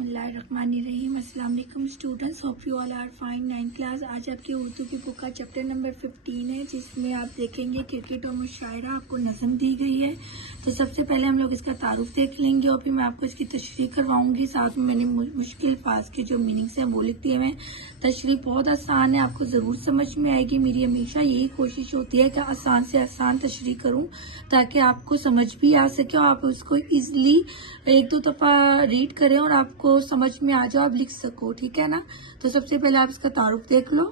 बिस्मिल्लाहिर्रहमानिर्रहीम। अस्सलाम वालेकुम students, hope you all are fine. 9th class आज आपकी उर्दू की बुक का चैप्टर नंबर 15 है, जिसमें आप देखेंगे क्रिकेट और मुशायरा। आपको नज़म दी गई है। तो सबसे पहले हम लोग इसका तारुफ देख लेंगे और फिर मैं आपको इसकी तशरीह करवाऊंगी। साथ में मैंने मुश्किल अल्फाज के जो मीनिंग्स हैं वो लिख दिए हैं। तशरीह बहुत आसान है, आपको ज़रूर समझ में आएगी। मेरी हमेशा यही कोशिश होती है कि आसान से आसान तशरीह करूँ ताकि आपको समझ भी आ सके और आप उसको ईजिली एक दो दफ़ा रीड करें और आपको समझ में आ जाओ, आप लिख सको। ठीक है ना। तो सबसे पहले आप इसका तारुफ देख लो।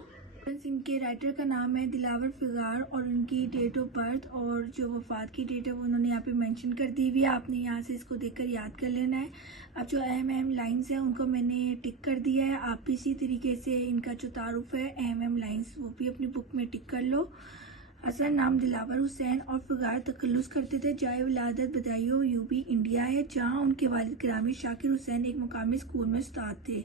इनके राइटर का नाम है दिलावर फिगार और उनकी डेट ऑफ बर्थ और जो वफात की डेट है वो उन्होंने यहाँ पे मेंशन कर दी हुई है। आपने यहाँ से इसको देखकर याद कर लेना है। अब जो अहम लाइंस है उनको मैंने टिक कर दिया है। आप भी इसी तरीके से इनका जो तारुफ है अहम लाइंस वो भी अपनी बुक में टिक कर लो। असल नाम दिलावर हुसैन और फिगार तखल्लुस करते थे। जाए विलादत बदायूं यूपी इंडिया है, जहाँ उनके वालिद गिरामी शाकिर हुसैन एक मुकामी स्कूल में उस्ताद थे।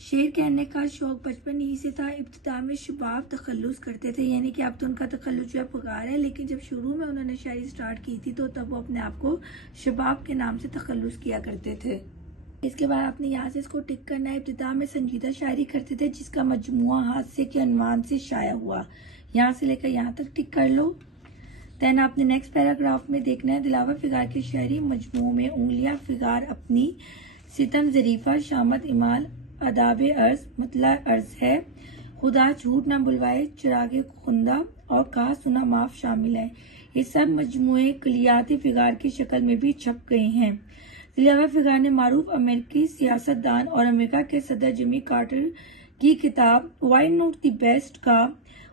शेर कहने का शौक बचपन ही से था। इब्तिदा में शबाब तखल्लुस करते थे, यानी कि अब तो उनका तखल्लुस जो है फिगार है, लेकिन जब शुरू में उन्होंने शायरी स्टार्ट की थी तो तब वो अपने आप को शबाब के नाम से तखल्लुस किया करते थे। इसके बाद आपने यहाँ से इसको टिक करना है। इब्तिदा में संजीदा शायरी करते थे जिसका मजमुआ हादसे के अनवान से शाया हुआ। यहाँ से लेकर यहाँ तक टिक कर लो। देन आपने नेक्स्ट पैराग्राफ में देखना है दिलावर फिगार की शायरी मजमू में उंगलियां फिगार अपनी सितम जरीफा शामत इमाल अदाब अर्ज मतला अर्ज है। खुदा झूठ न बुलवाए चिरागे खुंदा और कहा सुना माफ शामिल है। ये सब मजमुए कुलियाती फिगार की शक्ल में भी छप गए हैं। दिलावर फिगार ने मारूफ अमेरिकी सियासतदान और अमेरिका के सदर जिमी कार्टर की किताब वाई नॉट द बेस्ट का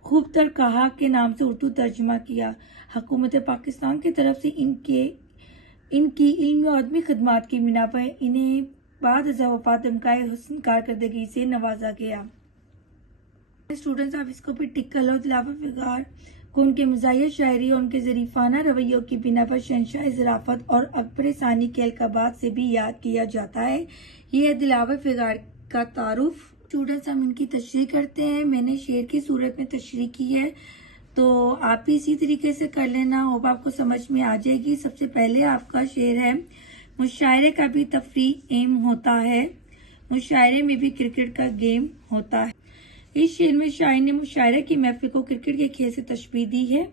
खूब तर कहा के नाम से उर्दू तर्जुमा किया। हुकूमत पाकिस्तान की तरफ से इनकी इल्मी और अदमी खदमात की बिना पर इन्हें बाद वफात दमकाए हुस्न कारकर्दगी से नवाजा गया। स्टूडेंट्स आप इसको भी टिक कर लो। दिलावर फिगार को उनके मज़ाहिया शायरी और उनके ज़रीफाना रवैयों की बिना पर शहंशाह ज़राफ़त और अकबर सानी के अलकाबात से भी याद किया जाता है। ये है दिलावर फिगार का तारुफ। स्टूडेंट्स हम इनकी तशरीह करते हैं। मैंने शेर की सूरत में तशरीह की है, तो आप भी इसी तरीके से कर लेना, होप आपको समझ में आ जाएगी। सबसे पहले आपका शेर है मुशायरे का भी तफरीह एम होता है, मुशायरे में भी क्रिकेट का गेम होता है। इस शेर में शायर ने मुशायरे की महफिल को क्रिकेट के खेल से तशबीह दी है।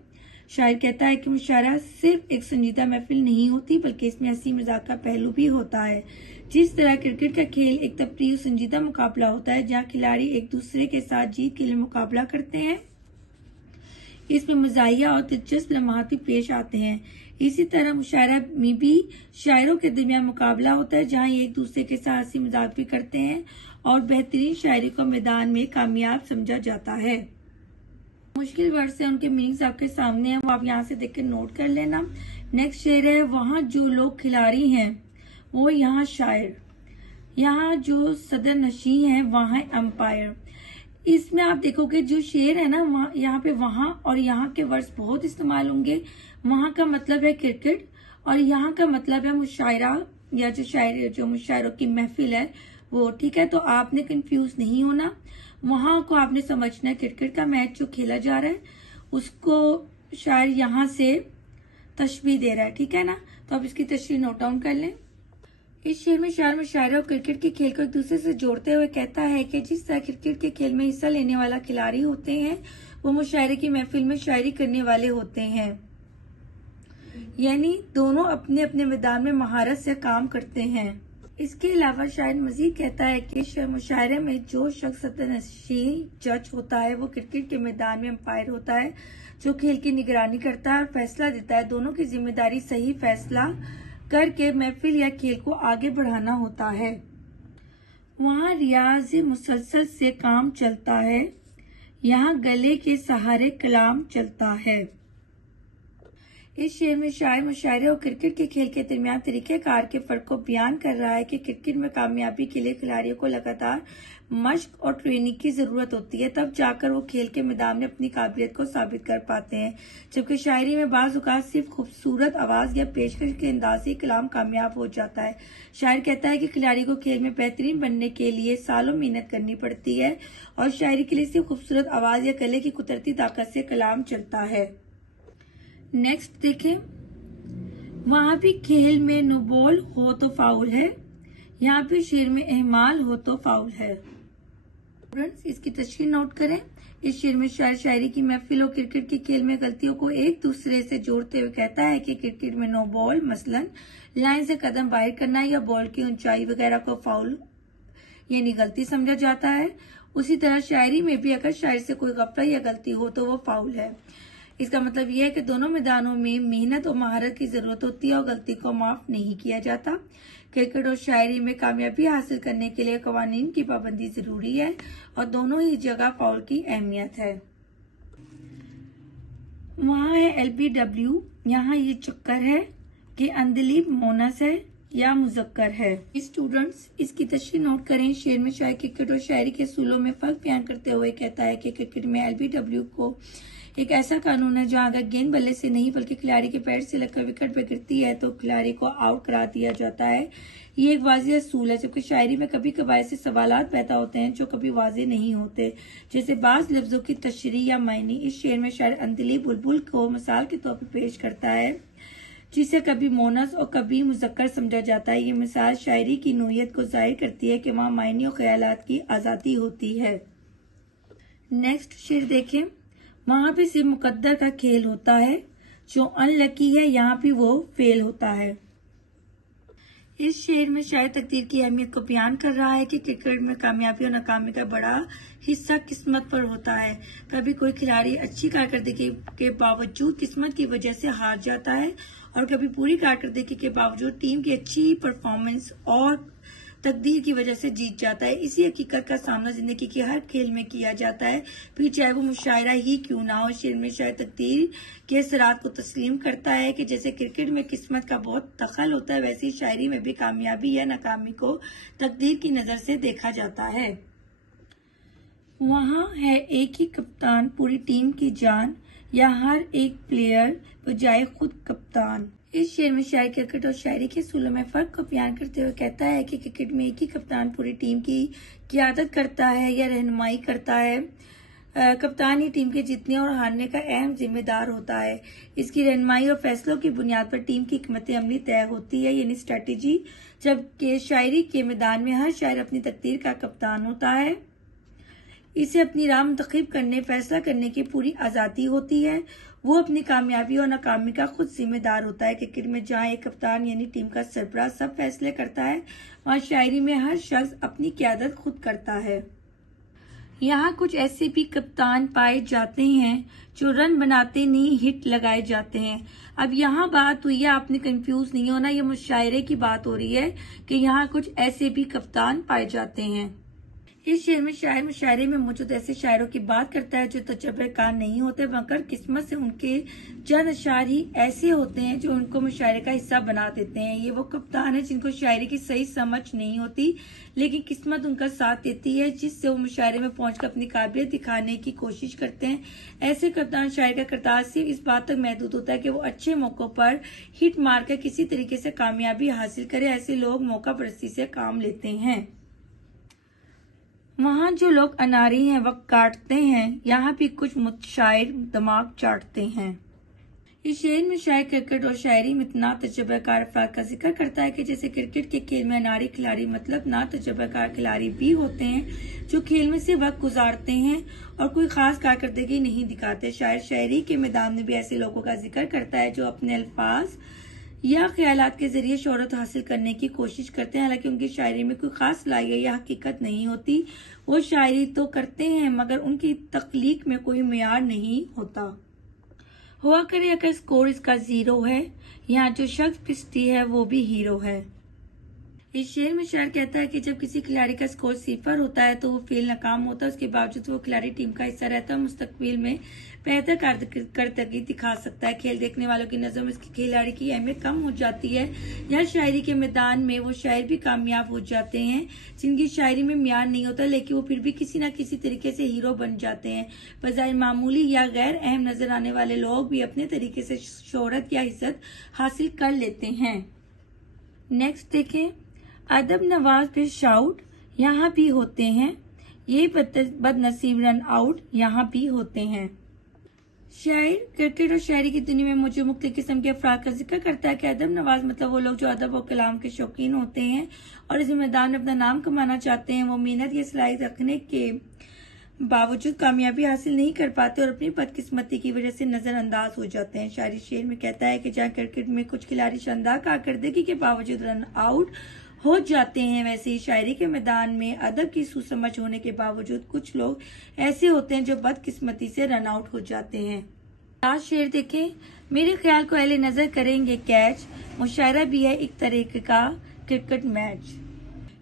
शायर कहता है कि मुशायरा सिर्फ एक संजीदा महफिल नहीं होती बल्कि इसमें हंसी मजाक का पहलू भी होता है। जिस तरह क्रिकेट का खेल एक तफरीह संजीदा मुकाबला होता है जहाँ खिलाड़ी एक दूसरे के साथ जीत के लिए मुकाबला करते हैं, इसमें मज़ाहिया और दिलचस्प लम्हात भी पेश आते हैं। इसी तरह मुशायरा में भी शायरों के दरमियान मुकाबला होता है जहाँ ये एक दूसरे के साथ हंसी मजाक भी करते हैं और बेहतरीन शायरी को मैदान में कामयाब समझा जाता है। मुश्किल वर्ड से उनके मीनिंग्स आपके सामने हैं, वो आप यहाँ से देख कर नोट कर लेना। नेक्स्ट शेर है वहाँ जो लोग खिलाड़ी हैं वो यहाँ शायर, यहाँ जो सदर नशी हैं वहाँ अंपायर। इसमें आप देखोगे जो शेर है ना, यहाँ पे वहाँ और यहाँ के वर्ड्स बहुत इस्तेमाल होंगे। वहाँ का मतलब है क्रिकेट और यहाँ का मतलब है मुशायरा या जो मुशायरों की महफिल है वो। ठीक है, तो आपने कंफ्यूज नहीं होना। वहाँ को आपने समझना है क्रिकेट का मैच जो खेला जा रहा है उसको शायर यहाँ से तशबीह दे रहा है। ठीक है ना, तो आप इसकी तशरीह नोट डाउन कर लें। इस शेर में शायर मुशायरा और क्रिकेट के खेल को एक दूसरे से जोड़ते हुए कहता है कि जिस तरह क्रिकेट के खेल में हिस्सा लेने वाला खिलाड़ी होते हैं वो मुशायरे की महफिल में शायरी करने वाले होते हैं, यानी दोनों अपने अपने मैदान में महारत से काम करते हैं। इसके अलावा शायर मजीद कहता है कि मुशायरे में जो शख्स सतनशी जज होता है वो क्रिकेट के मैदान में अंपायर होता है जो खेल की निगरानी करता है और फैसला देता है। दोनों की जिम्मेदारी सही फैसला करके महफिल या खेल को आगे बढ़ाना होता है। वहाँ रियाज मुसलसल से काम चलता है, यहाँ गले के सहारे कलाम चलता है। इस शेर में शायर मुशायरे और क्रिकेट के खेल के दरमियान तरीक़ेकार के फर्क को बयान कर रहा है कि क्रिकेट में कामयाबी के लिए खिलाड़ियों को लगातार मश्क और ट्रेनिंग की जरूरत होती है, तब जाकर वो खेल के मैदान में अपनी काबिलियत को साबित कर पाते हैं। जबकि शायरी में बाज़ औक़ात सिर्फ खूबसूरत आवाज या पेशकश के अंदाज से कलाम कामयाब हो जाता है। शायर कहता है कि खिलाड़ी को खेल में बेहतरीन बनने के लिए सालों मेहनत करनी पड़ती है और शायरी के लिए सिर्फ खूबसूरत आवाज या गले की कुदरती ताकत से कलाम चलता है। नेक्स्ट देखें, वहां भी खेल में नो बॉल हो तो फाउल है, यहाँ पे शेर में एहमाल हो तो फाउल है। स्टूडेंट्स इसकी तशरीह नोट करें। इस शेर में शायर शायरी की महफिल और क्रिकेट के खेल में गलतियों को एक दूसरे से जोड़ते हुए कहता है कि क्रिकेट में नो बॉल मसलन लाइन से कदम बाहर करना या बॉल की ऊंचाई वगैरह को फाउल यानी गलती समझा जाता है। उसी तरह शायरी में भी अगर शायर से कोई गफलत या गलती हो तो वो फाउल है। इसका मतलब यह है कि दोनों मैदानों में मेहनत और महारत की जरूरत होती है और गलती को माफ नहीं किया जाता। क्रिकेट और शायरी में कामयाबी हासिल करने के लिए कवानीन की पाबंदी जरूरी है और दोनों ही जगह फाउल की अहमियत है। वहाँ है LBW, यहाँ ये चक्कर है कि अंदलीब मोनस है या मुजक्कर है। स्टूडेंट्स इसकी तशरीह नोट करें। शेर में शायर क्रिकेट और शायरी के असूलों में फर्क बयान करते हुए कहता है कि क्रिकेट में LBW को एक ऐसा कानून है जहां अगर गेंद बल्ले से नहीं बल्कि खिलाड़ी के पैर से लगकर विकेट पे गिरती है तो खिलाड़ी को आउट करा दिया जाता है। ये एक वाज़ेह असूल है, जबकि शायरी में कभी कभार ऐसे सवालात पैदा होते हैं जो कभी वाज़ेह नहीं होते, जैसे बाज लफ्जों की तशरीह या मायनी। इस शेर में शायर अंदली बुलबुल को मिसाल के तौर पर पेश करता है, जिसे कभी मोनस और कभी मुजक्कर समझा जाता है। ये मिसाल शायरी की नोयत को जाहिर करती है कि वहाँ मायनी और ख्यालात की आज़ादी होती है। नेक्स्ट शेर देखें। वहां पे सिर्फ मुकद्दर का खेल होता है, जो अनलकी है यहाँ भी वो फेल होता है। इस शेर में शायर तकदीर की अहमियत को बयान कर रहा है कि क्रिकेट में कामयाबी और नाकामी का बड़ा हिस्सा किस्मत पर होता है। कभी कोई खिलाड़ी अच्छी कारकर्दगी के बावजूद किस्मत की वजह से हार जाता है और कभी पूरी कारकर्दगी के बावजूद टीम की अच्छी परफॉर्मेंस और तकदीर की वजह से जीत जाता है। इसी हकीकत का सामना जिंदगी के हर खेल में किया जाता है, फिर चाहे वो मुशायरा ही क्यों ना हो। शेर में शायर तकदीर के असरात को तस्लीम करता है कि जैसे क्रिकेट में किस्मत का बहुत दखल होता है, वैसे ही शायरी में भी कामयाबी या नाकामी को तकदीर की नजर से देखा जाता है। वहाँ है एक ही कप्तान पूरी टीम की जान, या हर एक प्लेयर बजाय खुद कप्तान। इस शेर में शायर क्रिकेट और शायरी के असूलों में फर्क को बयान करते हुए कहता है कि क्रिकेट में एक ही कप्तान पूरी टीम की क़ियादत करता है या रहनुमाई करता है। कप्तान ही टीम के जीतने और हारने का अहम जिम्मेदार होता है। इसकी रहनुमाई और फैसलों की बुनियाद पर टीम की हिकमत अमली तय होती है, यानी स्ट्रेटेजी। जबकि शायरी के मैदान में हर शायर अपनी तकदीर का कप्तान होता है, इसे अपनी राह मुंतखब करने फैसला करने की पूरी आज़ादी होती है। वो अपनी कामयाबी और नाकामी का खुद जिम्मेदार होता है। क्रिकेट में जहाँ एक कप्तान यानी टीम का सरबराह सब फैसले करता है, वहाँ शायरी में हर शख्स अपनी क़ियादत खुद करता है। यहाँ कुछ ऐसे भी कप्तान पाए जाते हैं जो रन बनाते नहीं हिट लगाए जाते हैं। अब यहाँ बात हुई है, आपने कंफ्यूज नहीं होना, ये मुशायरे की बात हो रही है कि यहाँ कुछ ऐसे भी कप्तान पाए जाते हैं। इस शेर में शायर मुशायरे में मौजूद ऐसे शायरों की बात करता है जो तजर्बेकार नहीं होते, मगर किस्मत से उनके चंद अशार ही ऐसे होते हैं जो उनको मुशायरे का हिस्सा बना देते हैं। ये वो कप्तान है जिनको शायरी की सही समझ नहीं होती, लेकिन किस्मत उनका साथ देती है, जिससे वो मुशायरे में पहुंचकर अपनी काबिलियत दिखाने की कोशिश करते हैं। ऐसे कप्तान शायर का किरदार सिर्फ इस बात तक महदूद होता है कि वो अच्छे मौकों पर हिट मारकर किसी तरीके से कामयाबी हासिल करे। ऐसे लोग मौका परस्ती से काम लेते हैं। वहाँ जो लोग अनारी हैं वक्त काटते हैं, यहाँ भी कुछ मुतशायर दिमाग चाटते हैं। इस शेर में शायर क्रिकेट और शायरी में इतना तजर्बाकार अफराद का जिक्र करता है कि जैसे क्रिकेट के खेल में अनारी खिलाड़ी मतलब ना तजर्बाकार खिलाड़ी भी होते हैं जो खेल में से वक्त गुजारते हैं और कोई खास कारकर्दगी नहीं दिखाते। शायर शायरी के मैदान में भी ऐसे लोगों का जिक्र करता है जो अपने अल्फाज या ख्यालात के जरिए शोहरत हासिल करने की कोशिश करते हैं, हालांकि उनकी शायरी में कोई खास सलाहियत या हकीकत नहीं होती। वो शायरी तो करते हैं मगर उनकी तख्लीक में कोई मेयार नहीं होता। हुआ करे अगर स्कोर इसका 0 है, यहाँ जो शख्स पिसती है वो भी हीरो है। इस शेर में शायर कहता है कि जब किसी खिलाड़ी का स्कोर 0 होता है तो वो फेल नाकाम होता है, उसके बावजूद वो खिलाड़ी टीम का हिस्सा रहता है, मुस्तकबिल में बेहतर कारकर्दगी दिखा सकता है। खेल देखने वालों की नजर में इसके खिलाड़ी की अहमियत कम हो जाती है। या शायरी के मैदान में वो शायर भी कामयाब हो जाते हैं जिनकी शायरी में म्यार नहीं होता, लेकिन वो फिर भी किसी न किसी तरीके से हीरो बन जाते हैं। बजाय मामूली या गैर अहम नजर आने वाले लोग भी अपने तरीके से शोहरत या इज्जत हासिल कर लेते हैं। नेक्स्ट देखें, अदब नवाज फिर शाउट यहाँ भी होते हैं, ये बदनसीब रन आउट यहाँ भी होते हैं। शायर क्रिकेट और शायरी की दुनिया में मुझे मुख्तलिफ किस्म के अफराद का जिक्र करता है कि अदब नवाज मतलब वो लोग जो अदब और कलाम के शौकीन होते हैं और इस मैदान में अपना नाम कमाना चाहते हैं। वो मेहनत या सलाहियत रखने के बावजूद कामयाबी हासिल नहीं कर पाते और अपनी बदकिस्मती की वजह से नजरअंदाज हो जाते हैं। शायरी शेर में कहता है कि जहाँ क्रिकेट में कुछ खिलाड़ी शानदार कारकर्दगी के बावजूद रन आउट हो जाते हैं, वैसे ही शायरी के मैदान में अदब की सूझ होने के बावजूद कुछ लोग ऐसे होते हैं जो बदकिस्मती से रन आउट हो जाते हैं। लास्ट शेर देखें। मेरे ख्याल को अहले नजर करेंगे कैच, मुशायरा भी है एक तरीके का क्रिकेट मैच।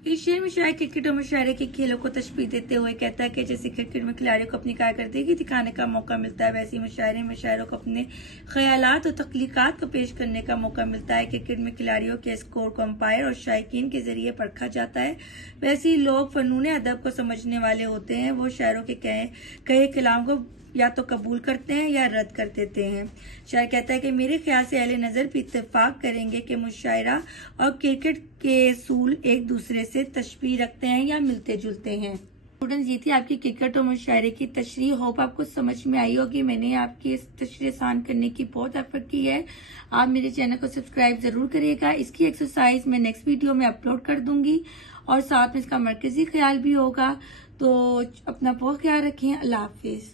इस शेर में शायर क्रिकेट और मुशायरे के खेलों को तशबीह देते हुए कहता है कि जैसे क्रिकेट में खिलाड़ियों को अपनी कारकर्दगी दिखाने का मौका मिलता है, वैसे ही मुशायरे में शायरों को अपने ख्यालात और तख्लीकात को पेश करने का मौका मिलता है। क्रिकेट में खिलाड़ियों के स्कोर को अंपायर और शायकीन के जरिए परखा जाता है, वैसे ही लोग फनून अदब को समझने वाले होते हैं। वो शायरों के कहे कलाम को या तो कबूल करते हैं या रद्द कर देते हैं। शायर कहता है कि मेरे ख्याल से अहले नजर भी इत्तेफाक करेंगे कि मुशायरा और क्रिकेट के असूल एक दूसरे से तशबीह रखते हैं या मिलते जुलते हैं। स्टूडेंट्स, ये थी आपकी क्रिकेट और मुशायरे की तशरीह। होप आपको समझ में आई होगी। मैंने आपकी इस तशरीह आसान करने की बहुत एफर्ट की है। आप मेरे चैनल को सब्सक्राइब जरूर करिएगा। इसकी एक्सरसाइज मैं नेक्स्ट वीडियो में अपलोड कर दूंगी और साथ में इसका मरकजी ख्याल भी होगा। तो अपना बहुत ख्याल रखें। अल्लाह हाफिज।